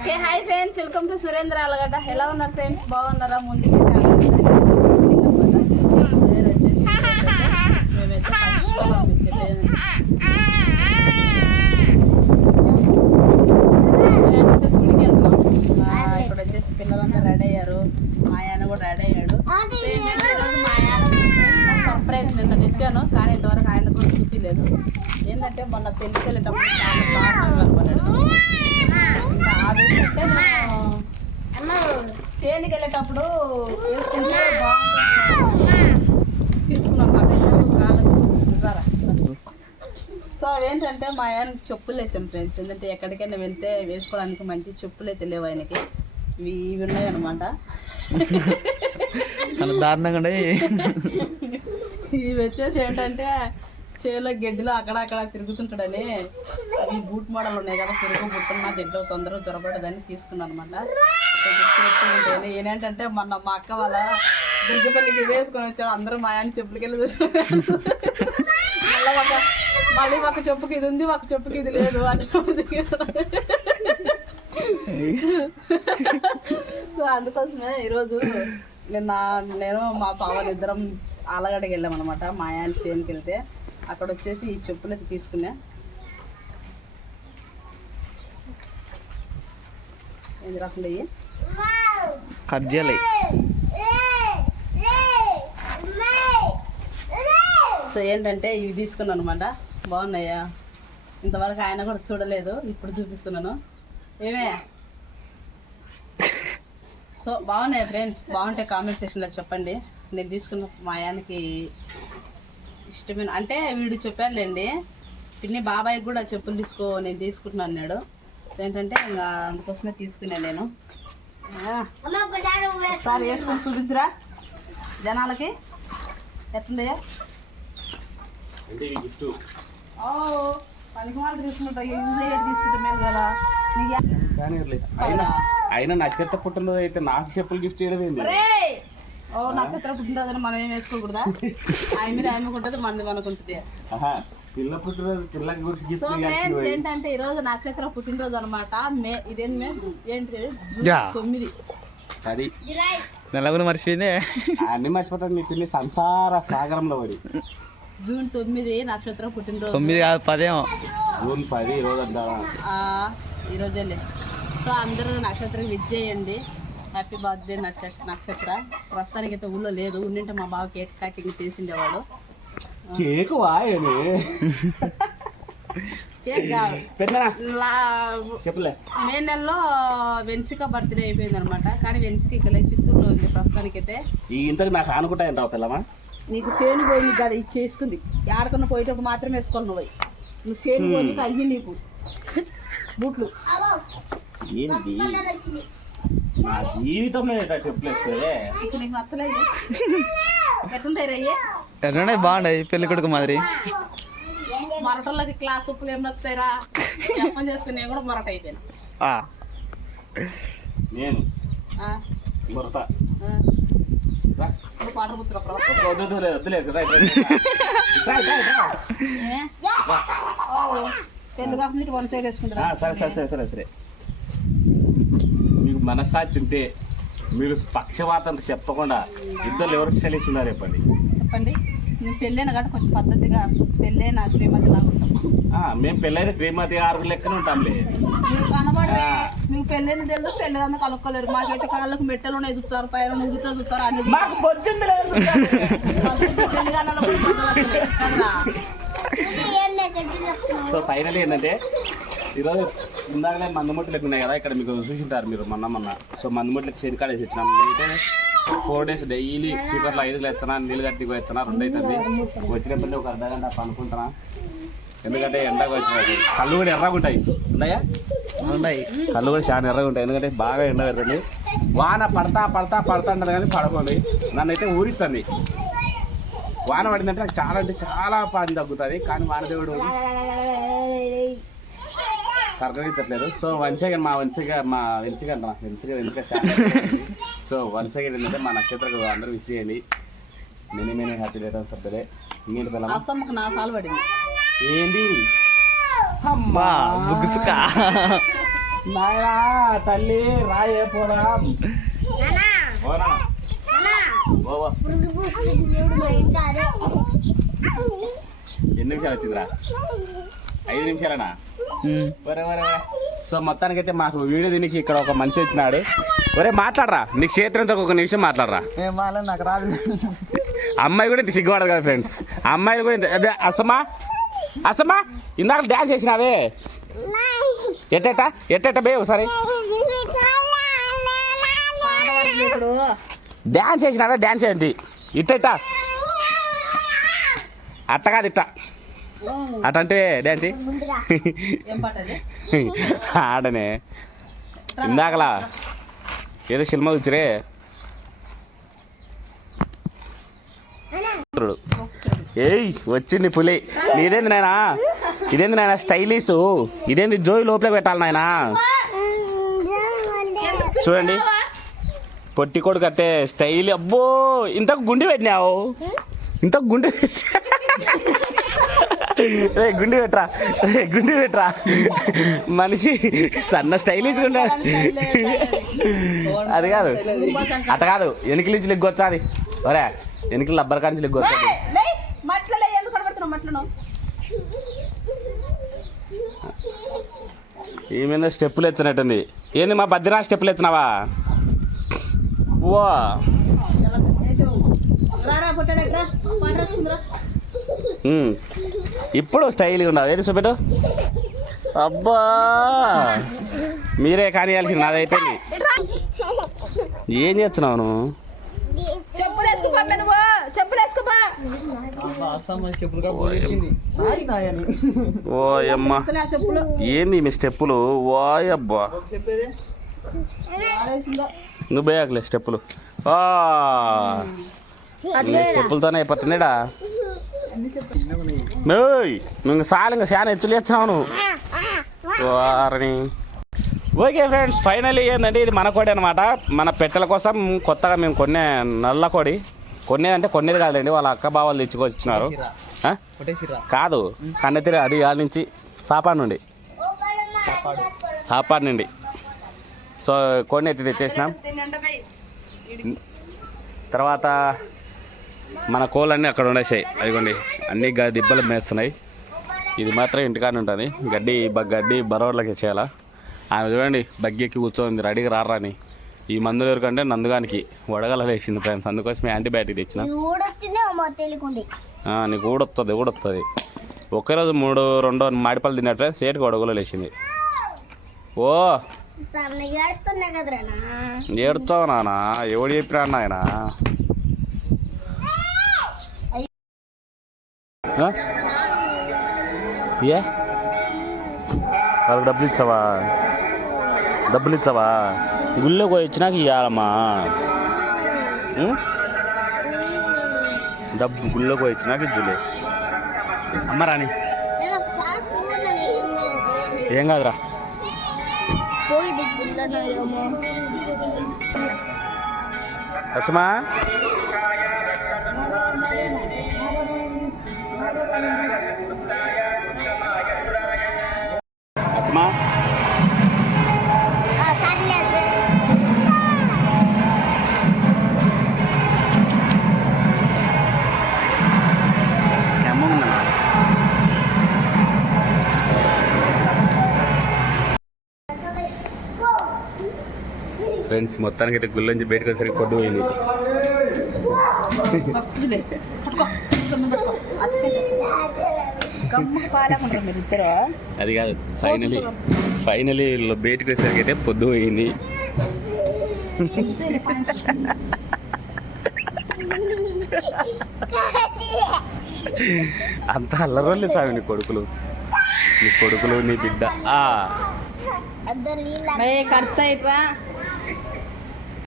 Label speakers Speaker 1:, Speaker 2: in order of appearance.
Speaker 1: Okay hi friends welcome to Surendra Alagadda ఎలా ఉన్నారు friends బాగున్నారా? వచ్చేసి పిల్లలంతా రెడీ అయ్యారు. మా ఆయన కూడా రెడీ అయ్యాడు ఏంటంటే ఈరోజు మా ఆయన సర్ప్రైజ్ చూశాను కానీ ఇంతవరకు ఆయన కూడా చూపించలేదు. ఏంటంటే మొన్న పెళ్ళికి వెళ్ళేటప్పుడు చాలా దారుణంగా కనపడ్డాడు ఇంకా ఏంటంటే చేనికి వెళ్ళేటప్పుడు వేసుకుంటే బాగుంటుంది. తీసుకున్నాం సో ఏంటంటే మా ఆయన చెప్పులు వేసాం ఫ్రెండ్స్. ఎందుకంటే ఎక్కడికైనా వెళ్తే వేసుకోవడానికి మంచి చెప్పులు అయితే లేవు ఆయనకి. ఇవి ఇవి ఉన్నాయి అనమాట
Speaker 2: చాలా దారుణంగా ఉన్నాయి
Speaker 1: ఇవి వచ్చేసి ఏంటంటే చేలో గడ్డిలో అక్కడ అక్కడ తిరుగుతుంటాడని. అవి బూట్ మోడల్ ఉన్నాయి కదా పెరుగు బుట్టలు నా దీంట్లో తొందరగా దొరబడదని తీసుకున్నాను అనమాట ఏంటంటే మొన్న మా అక్క వాళ్ళ దుర్గపల్లికి వేసుకొని వచ్చాడు అందరూ మా ఆయన చెప్పులకి వెళ్ళి మళ్ళీ ఒక మళ్ళీ ఒక చెప్పుకి ఇది ఉంది ఒక చెప్పుకి ఇది లేదు అని సో అందుకోసమే ఈరోజు నిన్న నేను మా పావలు ఇద్దరం ఆలగడ్డకి వెళ్ళాం అనమాట మా ఆయన చేనుకి వెళ్తే. అక్కడ వచ్చేసి ఈ చెప్పులు అయితే తీసుకున్నా. ఏది రాకుండా సో ఏంటంటే ఇవి తీసుకున్నాను అనమాట బాగున్నాయా? ఇంతవరకు ఆయన కూడా చూడలేదు ఇప్పుడు చూపిస్తున్నాను. ఏమే? సో బాగున్నాయి ఫ్రెండ్స్? బాగుంటాయి కామెంట్ సెక్షన్లో చెప్పండి. నేను తీసుకున్న మా ఆయనకి ఇష్టమైన అంటే వీడు చెప్పారులేండి పిన్ని బాబాయ్కి కూడా చెప్పులు తీసుకో నేను తీసుకుంటున్నాను అన్నాడు. ఏంటంటే ఇంకా అందుకోసమే తీసుకున్నాను నేను. ఒకసారి వేసుకొని చూపించురా జనాలకి. ఎట్లుండయా ఓ పనికి మాట తీసుకుంటా తీసుకుంటా మేలు కదా. నీకు
Speaker 3: అయినా నచ్చత పుట్టినరోజు అయితే నాకు చెప్పులు గిఫ్ట్ చేయడం!
Speaker 1: ఓ నక్షత్ర పుట్టినరోజు మనం ఏం వేసుకోకూడదా? ఆమె మీద ఆమెకు ఉంటుంది మనది మనకు ఉంటుంది.
Speaker 3: ఆహా, పిల్ల పుట్టినరోజు పిల్లకి గురించి
Speaker 1: సో
Speaker 3: గిఫ్ట్
Speaker 1: ఫ్రెండ్స్ ఏంటంటే ఈ రోజు నక్షత్ర పుట్టినరోజు అనమాట మే ఇదేంటి మే? ఏంటి. తొమ్మిది.
Speaker 3: అది.
Speaker 2: నెలగుని మర్చిపోయింది?
Speaker 3: అన్ని మర్చిపోతుంది మీ పిల్లి సంసార సాగరంలో పడి.
Speaker 1: జూన్ తొమ్మిది నక్షత్ర పుట్టినరోజు
Speaker 2: తొమ్మిది కాదు పదేమో.
Speaker 3: జూన్ పది ఈ రోజు అంటావా?
Speaker 1: ఆ, ఈ రోజేలే సో అందరూ నక్షత్రం విజ్ చేయండి హ్యాపీ బర్త్డే నక్షత్ర నక్షత్ర ప్రస్తుతానికి అయితే ఊళ్ళో లేదు. ఉండింటే మా బావ కేక్ ప్యాకింగ్ చేసిండేవాడు.
Speaker 3: కేక్ వాయని.
Speaker 1: కేక్ కాదు
Speaker 3: చెప్పులే.
Speaker 1: మే నెలలో వెన్సిక బర్త్డే అయిపోయింది అనమాట కానీ వెన్సిక ఇక్కడ చిత్తూరులో ఉంది ప్రస్తుతానికైతే.
Speaker 3: ఈ ఇంతకు నాకు పిల్లమా?
Speaker 1: నీకు చేను పోయింది కదా ఇది చేసుకుంది. ఆడకుండా పోయేటప్పుడు మాత్రం వేసుకోవాలి నువ్వు. నువ్వు చేను పోయి అయ్యి నీకు. బూట్లు.
Speaker 3: ఏంటి నా జీవితంలో ఇట్లా
Speaker 2: ఎట్లున్నాయి? బాగున్నాయి. పెళ్ళి కొడుకు మాదిరి.
Speaker 1: మరటోళ్ళకి క్లాస్ ఉప్పులు ఏం నచ్చుతాయిరా చెప్పని చేసుకుని నేను కూడా మరట అయిపోయాను.
Speaker 2: ఆ,
Speaker 3: నేను
Speaker 1: పాట పెళ్ళి కాకుండా వన్ సైడ్
Speaker 3: ఆ,
Speaker 1: వేసుకుంటారా
Speaker 3: సరే సరే సరే సరే. మనస్సాక్షి ఉంటే మీరు పక్షవాతం చెప్పకుండా ఇద్దరు ఎవరికి చలిసి ఉన్నారు చెప్పండి.
Speaker 1: చెప్పండి. నేను పెళ్ళైన కాబట్టి కొంచెం పద్ధతిగా పెళ్ళైన శ్రీమతి
Speaker 3: మేము పెళ్ళైన శ్రీమతి ఆరు లెక్కన ఉంటాంలే.
Speaker 1: మీరు కనబడే. మీకు పెళ్ళైన తెలుసు పెళ్ళి అంతా కలుక్కోలేరు మాకైతే కాళ్ళకు మెట్టలు ఉన్నాయి చూస్తారు పైన నుదుట్లో చూస్తారు అన్ని
Speaker 3: మాకు బొచ్చింది లేదు. సో ఫైనల్ ఏంటంటే ఈరోజు ఇందాకలే మందుముట్లు ఉన్నాయి కదా ఇక్కడ మీకు చూసింటారు మీరు మొన్న మొన్న. సో మందుముట్లకి చేతికాడ వేసి ఇచ్చినాం. అయితే ఫోర్ డేస్ డైలీ స్పీకర్లో ఐదు ఎత్తనా నీళ్ళు కట్టి ఎత్తనా రెండు అవుతుంది వచ్చినప్పుడు ఒక అర్ధ గంట పనుకుంటున్నా ఎందుకంటే ఎండకు వచ్చినది కళ్ళు కూడా ఎర్రగా ఉంటాయి. ఉన్నాయా?
Speaker 2: ఉన్నాయి.
Speaker 3: కళ్ళు కూడా చాలా ఎర్రగా ఉంటాయి. ఎందుకంటే బాగా ఎండ పెడుతుంది. వాన పడతా పడతా పడతా అంటారు కానీ పడకండి నన్ను అయితే ఊరిస్తుంది. వాన పడిందంటే నాకు చాలా అంటే చాలా పని తగ్గుతుంది. కానీ వానదేవుడు కరకరించట్లేదు సో వన్ సెకండ్ మా వన్ సెకండ్ మా వెన్సిక అంట వెన్సిక చాలా సో వన్ సెకండ్ ఏంటంటే మా నక్షత్రకు అందరూ విష్ చేయండి. Many many happy date of birthday ఇంకేంటి పిల్లలు
Speaker 1: అసమ్మకు నా సాలు పడింది.
Speaker 3: ఏంది
Speaker 2: అమ్మా! బుగ్గుసుక
Speaker 3: నాయనా తల్లి రాయే పోదాం. ఎన్ని నిమిషాలు వచ్చిందిరా? ఐదు నిమిషాలనా. సో మొత్తానికైతే మాకు వీడియో దీనికి ఇక్కడ ఒక మనిషి వచ్చినాడు. ఒరే మాట్లాడరా. నీకు చేతినంత ఒక నిమిషం మాట్లాడరా.
Speaker 2: నాకు రాదు.
Speaker 3: అమ్మాయి కూడా ఇంత సిగ్గుపడదు కదా ఫ్రెండ్స్ అమ్మాయిలు కూడా ఇంత అదే అసమా? అసమా? ఇందాక డ్యాన్స్ చేసినావే. ఎట్టెట? ఎట్టెట బే ఒకసారి. డ్యాన్స్ చేసినావే డ్యాన్స్ చేయండి. ఇట్టెట్ట అట్ట కాదు ఇట్ట. అట్ట అంటే డ్యాన్స్ ఆడనే. ఇందాకలా. ఏదో సినిమా వచ్చిరే ఏయ్ వచ్చింది పులి. నీదేంది నాయనా? ఇదేంది నాయన స్టైలిష్ ఇదేంది జోయి లోపలే పెట్టాలి నాయనా? చూడండి. పొట్టి కొడుకు కట్టే స్టైల్. అబ్బో ఇంత గుండి పెట్టినావు? ఇంత గుండి రే గుండి పెట్టరా. రే గుండి పెట్టరా. మనిషి సన్న స్టైలిష్ ఉండే అది కాదు. అట్ట కాదు. ఎనికల నుంచి లెగ్గొచ్చా అది. ఒరే ఎనికల లబ్బర్ కాడి నుంచి లెగ్గొచ్చా
Speaker 1: లే మట్లలో ఎందుకు పడబడుతున్నావు మట్లను
Speaker 3: ఏమైందో స్టెప్పులు ఎత్తినట్టుంది. ఏంది మా బద్దిరా స్టెప్పులు ఎత్తినావా? ఓ ఇప్పుడు స్టైల్గా ఉండవు ఏది చూపెట్టు? అబ్బా! మీరే కానియాల్సింది నాది అయిపోయింది. ఏం చేస్తున్నావు నువ్వు? ఏంది మీ స్టెప్పులు?
Speaker 1: ఆడేసిందో
Speaker 3: నువ్వు పోయాకలే స్టెప్పులు. స్టెప్పులతోనే అయిపోతుందిడా మేయ్ నువ్వు సాలు ఇంకా చాలా ఎత్తులు ఇచ్చినావు నువ్వు. వారిని. ఓకే ఫ్రెండ్స్ ఫైనల్లీ ఏంటంటే ఇది మన కోడి అనమాట మన పెట్టెల కోసం కొత్తగా మేము కొన్నే నల్ల కోడి. కొనేదంటే కొనేది కాదండి వాళ్ళ అక్క బావాలు తెచ్చుకొచ్చినారు? కాదు కన్నెతిరి అది వాళ్ళ నుంచి సాపాడు నుండి. సాపాడు. నుండి. సో కొన్ని ఎత్తి తెచ్చేసినాం తర్వాత మన కోళ్ళన్నీ అక్కడ ఉండేసాయి. అదిగోండి అన్ని దిబ్బలు మేస్తున్నాయి. ఇది మాత్రం ఇంటికాడ ఉంటుంది. గడ్డి గడ్డి బరోడ్లకి చేయాలా? ఆమె చూడండి బగ్గెక్కి కూర్చోంది. రెడీగా రారని ఈ మందులు ఎవరికంటే నందుగానికి. వడగల వేసింది ఫ్రెండ్స్. అందుకోసం యాంటీబయాటిక్ తెచ్చిన. నీకు ఊడొస్తుంది ఊడొస్తుంది ఒకే రోజు మూడు రెండో మాడిపళ్ళు తిన్నట్లే సేటుకు వడగలు లేచింది. ఓ! ఏడుతావు నాన్న. ఎవడు చెప్పినా నాయన ఏ? వాళ్ళకి డబ్బులు ఇచ్చావా? డబ్బులు ఇచ్చావా? గుళ్ళో పోయి వచ్చినాక ఇవ్వాలమ్మా? డబ్బు గుళ్ళో పోయి వచ్చినాక ఇద్దులే. అమ్మ రాని. ఏం కాదురా.
Speaker 4: పోయి దిగుతున్నాను ఏమో
Speaker 3: అసమా అసమా
Speaker 4: సర్లేదు
Speaker 3: ఫ్రెండ్స్ మొత్తానికి అయితే గుళ్ళ నుంచి బయటకు వచ్చేసరికి పొద్దు పోయింది అది కాదు ఫైనలీ ఫైనలీ బయటకు వచ్చేసరికి అయితే పొద్దు పోయింది. అంత అల్లరోళ్ళు సాగు నీ కొడుకులు. నీ కొడుకులు నీ బిడ్డ.